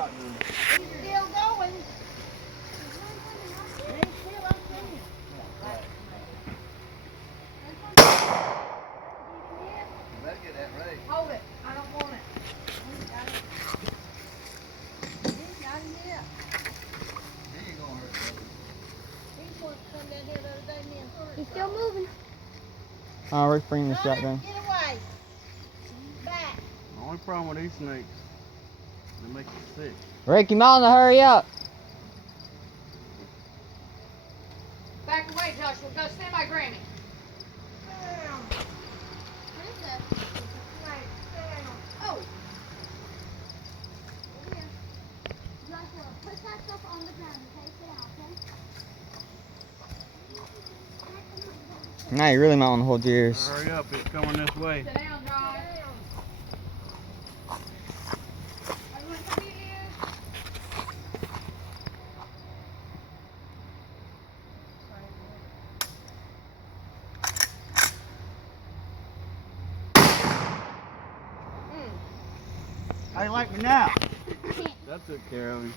shotgun. He's still going. He's still up there. You better get that ready. Hold it. I don't want it. He's got him here. He ain't gonna hurt you. He's supposed to come down here the other day, me and her. He's still moving. Rick, bring the shotgun. Get away. Back. The only problem with these snakes, they make you sick. Rick, you might want to hurry up. Back away, Joshua. Go stand by Granny. What is this? Oh. Over here. Joshua, put that stuff on the ground, okay? Sit down, okay? Now you really might want to hold your ears. Hurry up, it's coming this way. Sit down, Josh. Everyone come here. How you like me now? That took care of him.